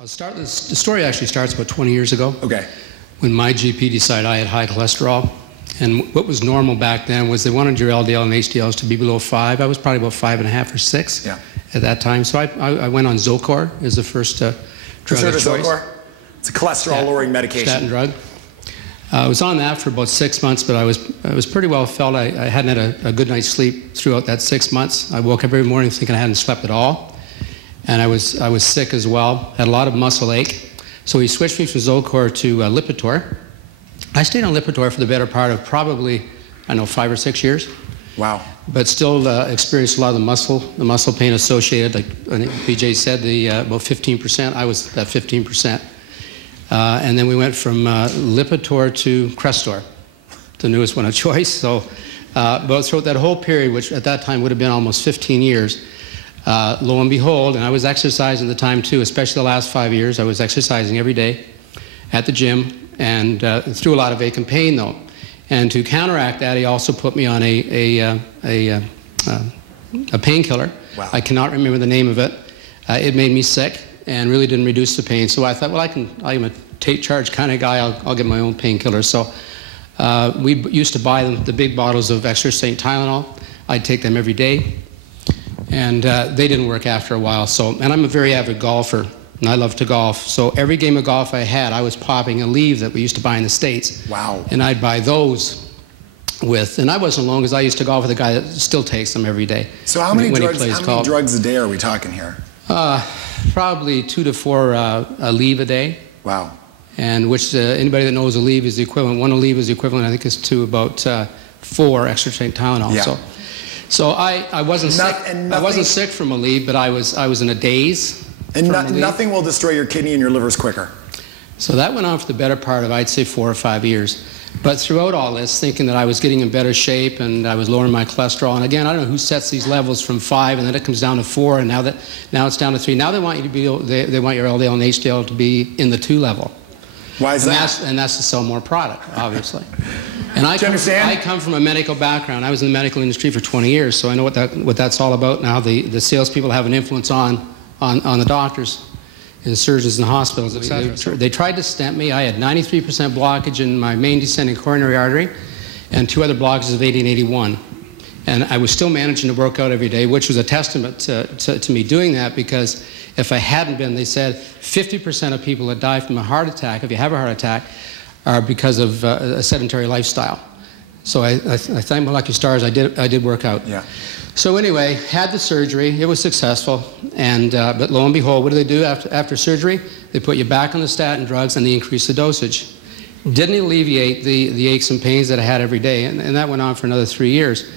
The story actually starts about 20 years ago. Okay. When my GP decided I had high cholesterol. And what was normal back then was they wanted your LDL and HDLs to be below 5. I was probably about 5.5 or 6 at that time. So I went on Zocor as the first drug of choice. Zocor? It's a cholesterol-lowering medication. Statin drug. I was on that for about 6 months, but I was pretty well felt. I hadn't had a good night's sleep throughout that 6 months. I woke up every morning thinking I hadn't slept at all. And I was sick as well, had a lot of muscle ache. So he switched me from Zocor to Lipitor. I stayed on Lipitor for the better part of probably, I don't know, 5 or 6 years. Wow. But still experienced a lot of the muscle pain associated. Like I think BJ said, about 15%. I was at 15%. And then we went from Lipitor to Crestor, the newest one of choice. So, but throughout that whole period, which at that time would have been almost 15 years, lo and behold, and I was exercising at the time too, especially the last 5 years, I was exercising every day at the gym and through a lot of ache and pain though. And to counteract that, he also put me on a painkiller. Wow. I cannot remember the name of it. It made me sick and really didn't reduce the pain. So I thought, well, I'm a take charge kind of guy. I'll get my own painkiller. So we used to buy the big bottles of Extra Strength Tylenol. I'd take them every day. And they didn't work after a while. And I'm a very avid golfer, and I love to golf. So every game of golf I had, I was popping Aleve that we used to buy in the States. Wow. And I'd buy those and I wasn't alone because I used to golf with a guy that still takes them every day. So how many drugs a day are we talking here? Probably 2 to 4 Aleve a day. Wow. And which anybody that knows Aleve is the equivalent. One Aleve is the equivalent, I think, is to about 4 Extra Strength Tylenol. Yeah. So I wasn't sick. I wasn't sick from Aleve, but I was in a daze. And nothing will destroy your kidney and your livers quicker. So that went on for the better part of, I'd say, 4 or 5 years. But throughout all this, thinking that I was getting in better shape and I was lowering my cholesterol. And again, I don't know who sets these levels from 5, and then it comes down to 4, and now it's down to 3. Now they want you to be they want your LDL and HDL to be in the 2 level. Why is that? And that's to sell more product, obviously. And I come from a medical background. I was in the medical industry for 20 years, so I know what that's all about now. The salespeople have an influence on the doctors and surgeons and hospitals, etc. They tried to stent me. I had 93% blockage in my main descending coronary artery and 2 other blockages of 80 and 81. And I was still managing to work out every day, which was a testament to me doing that, because if I hadn't been, they said 50% of people that die from a heart attack, if you have a heart attack, are because of a sedentary lifestyle. So I thank my lucky stars I did work out. Yeah. So anyway, had the surgery. It was successful. And but lo and behold, what do? After surgery? They put you back on the statin drugs and they increase the dosage. Didn't alleviate the aches and pains that I had every day. And that went on for another 3 years.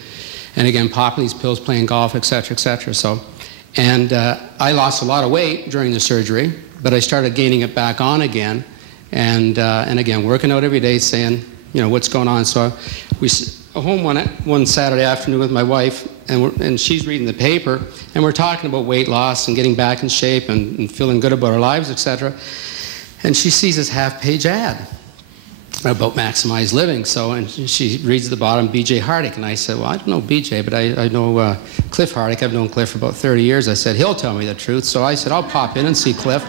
And again, popping these pills, playing golf, etc., etc. And I lost a lot of weight during the surgery, but I started gaining it back on again. And again, working out every day, saying, you know, what's going on. So we home one Saturday afternoon with my wife, and she's reading the paper, and we're talking about weight loss and getting back in shape and feeling good about our lives, etc. And she sees this half-page ad about maximized living. And she reads at the bottom, BJ Hardick. And I said, well, I don't know BJ, but I know Cliff Hardick. I've known Cliff for about 30 years. I said, he'll tell me the truth. So I said, I'll pop in and see Cliff.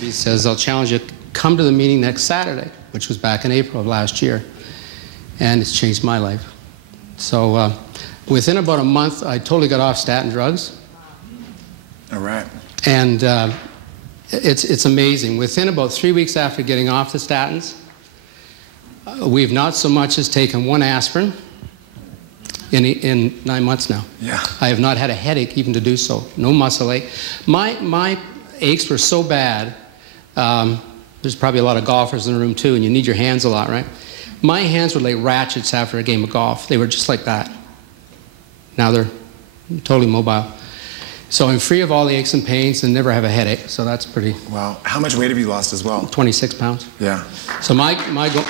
He says, I'll challenge you, come to the meeting next Saturday, which was back in April of last year. And it's changed my life. So within about a month, I totally got off statin drugs. All right. And it's amazing. Within about 3 weeks after getting off the statins, we've not so much as taken 1 aspirin in 9 months now. Yeah. I have not had a headache even to do so. No muscle ache. My aches were so bad. There's probably a lot of golfers in the room too, and you need your hands a lot, right? My hands were like ratchets after a game of golf. They were just like that. Now they're totally mobile. So I'm free of all the aches and pains and never have a headache. So that's pretty. Wow. How much weight have you lost as well? 26 pounds. Yeah. So my goal.